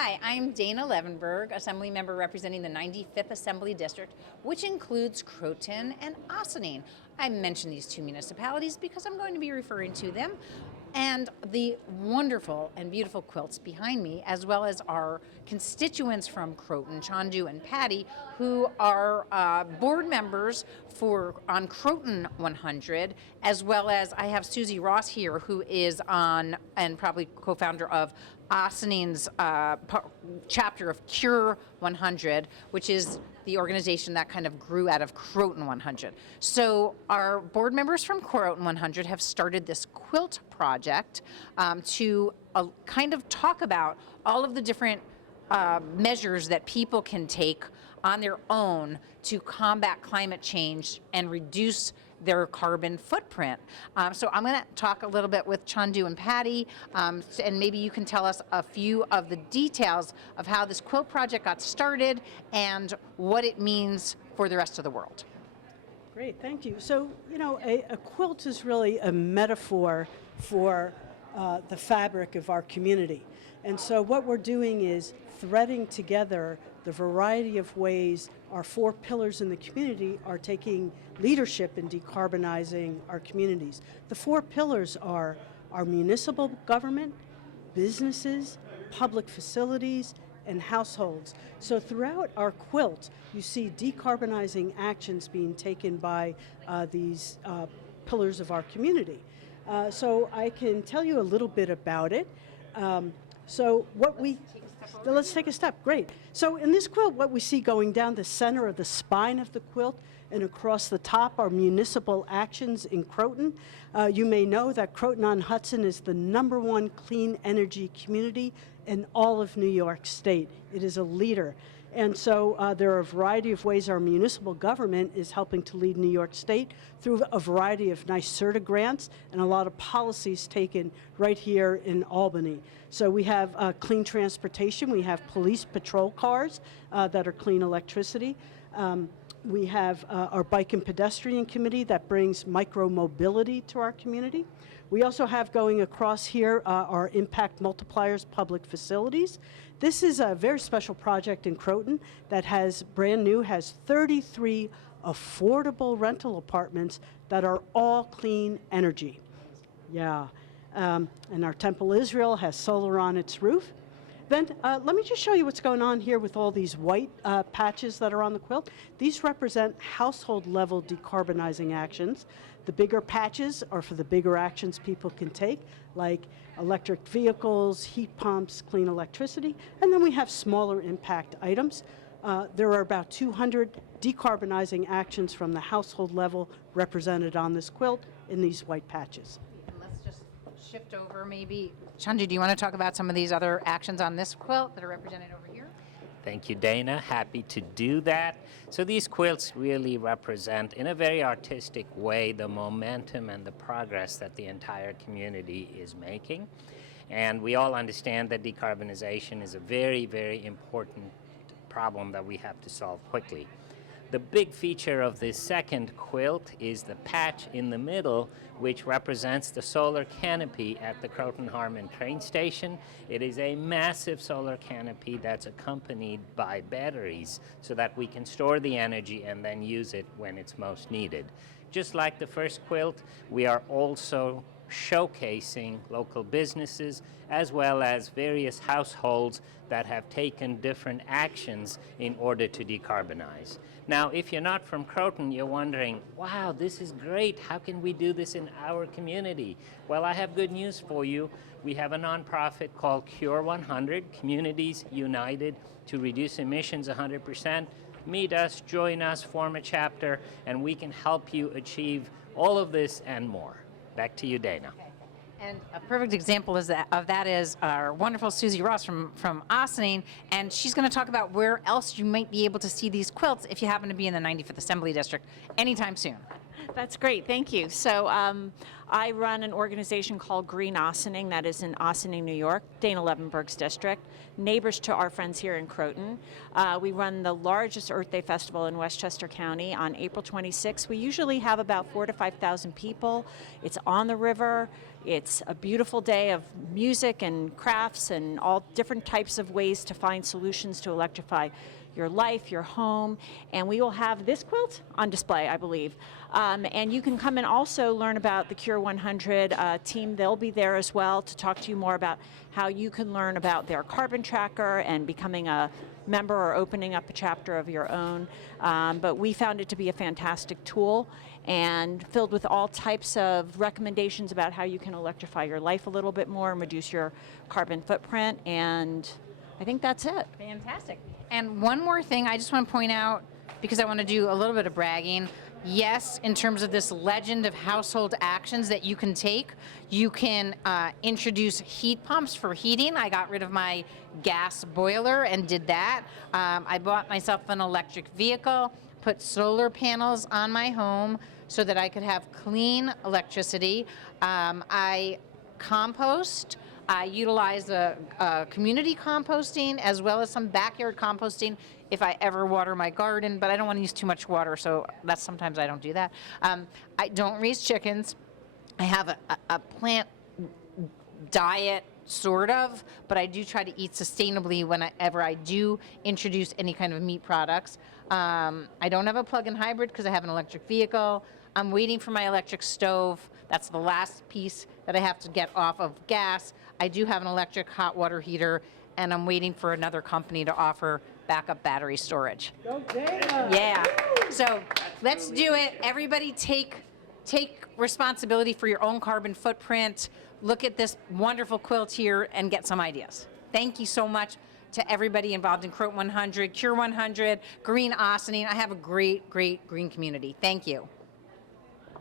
Hi, I'm Dana Levenberg, Assembly Member representing the 95th Assembly District, which includes Croton and Ossining. I mention these two municipalities because I'm going to be referring to them and the wonderful and beautiful quilts behind me, as well as our constituents from Croton, Chandu, and Patty, who are board members on Croton 100, as well as I have Suzie Ross here, who is on and probably co-founder of Ossining's chapter of Cure 100, which is the organization that kind of grew out of Croton 100. So our board members from Croton 100 have started this quilt project to kind of talk about all of the different measures that people can take on their own to combat climate change and reduce their carbon footprint. So I'm going to talk a little bit with Chandu and Patty, and maybe you can tell us a few of the details of how this quilt project got started and what it means for the rest of the world. Great, thank you. So, you know, a quilt is really a metaphor for the fabric of our community. And so what we're doing is threading together the variety of ways our four pillars in the community are taking leadership in decarbonizing our communities. The four pillars are our municipal government, businesses, public facilities, and households. So throughout our quilt, you see decarbonizing actions being taken by these pillars of our community. So I can tell you a little bit about it. Let's take a step, great. So in this quilt, what we see going down the center of the spine of the quilt and across the top are municipal actions in Croton. You may know that Croton on Hudson is the #1 clean energy community in all of New York State. It is a leader. And so there are a variety of ways our municipal government is helping to lead New York State through a variety of NYSERDA grants and a lot of policies taken right here in Albany. So we have clean transportation, we have police patrol cars that are clean electricity. We have our Bike and Pedestrian Committee that brings micro-mobility to our community. We also have going across here our Impact Multipliers Public Facilities. This is a very special project in Croton that has brand new, has 33 affordable rental apartments that are all clean energy. Yeah, and our Temple Israel has solar on its roof. Then let me just show you what's going on here with all these white patches that are on the quilt. These represent household level decarbonizing actions. The bigger patches are for the bigger actions people can take, like electric vehicles, heat pumps, clean electricity, and then we have smaller impact items. There are about 200 decarbonizing actions from the household level represented on this quilt in these white patches. And let's just shift over maybe. Chandu, do you want to talk about some of these other actions on this quilt that are represented over here? Thank you, Dana. Happy to do that. So these quilts really represent, in a very artistic way, the momentum and the progress that the entire community is making. And we all understand that decarbonization is a very, very important problem that we have to solve quickly. The big feature of this second quilt is the patch in the middle, which represents the solar canopy at the Croton Harmon train station. It is a massive solar canopy that's accompanied by batteries so that we can store the energy and then use it when it's most needed. Just like the first quilt, we are also showcasing local businesses as well as various households that have taken different actions in order to decarbonize. Now, if you're not from Croton, you're wondering, wow, this is great. How can we do this in our community? Well, I have good news for you. We have a nonprofit called Cure 100, Communities United to Reduce Emissions 100%. Meet us, join us, form a chapter, and we can help you achieve all of this and more. Back to you, Dana. Okay. And a perfect example of that is our wonderful Suzie Ross from Ossining, and she's going to talk about where else you might be able to see these quilts if you happen to be in the 95th Assembly District anytime soon. That's great, thank you. So I run an organization called Green Ossining that is in Ossining, New York, Dana Levenberg's district, neighbors to our friends here in Croton. We run the largest Earth Day festival in Westchester County on April 26th. We usually have about 4,000 to 5,000 people. It's on the river. It's a beautiful day of music and crafts and all different types of ways to find solutions to electrify your life, your home, and we will have this quilt on display, I believe. And you can come and also learn about the Cure 100 team. They'll be there as well to talk to you more about how you can learn about their carbon tracker and becoming a member or opening up a chapter of your own. But we found it to be a fantastic tool and filled with all types of recommendations about how you can electrify your life a little bit more and reduce your carbon footprint. And I think that's it. Fantastic. And one more thing I just want to point out, because I want to do a little bit of bragging. Yes, in terms of this legend of household actions that you can take, you can introduce heat pumps for heating. I got rid of my gas boiler and did that. I bought myself an electric vehicle, put solar panels on my home so that I could have clean electricity. I compost. I utilize a community composting as well as some backyard composting if I ever water my garden, but I don't want to use too much water, so that's sometimes I don't do that. I don't raise chickens. I have a plant diet, sort of, but I do try to eat sustainably whenever I do introduce any kind of meat products. I don't have a plug-in hybrid because I have an electric vehicle. I'm waiting for my electric stove. That's the last piece that I have to get off of gas. I do have an electric hot water heater, and I'm waiting for another company to offer backup battery storage. Go Dana! Yeah. So let's do it. Everybody take responsibility for your own carbon footprint. Look at this wonderful quilt here and get some ideas. Thank you so much to everybody involved in Croton 100, Cure 100, Green Ossining. I have a great, great green community. Thank you.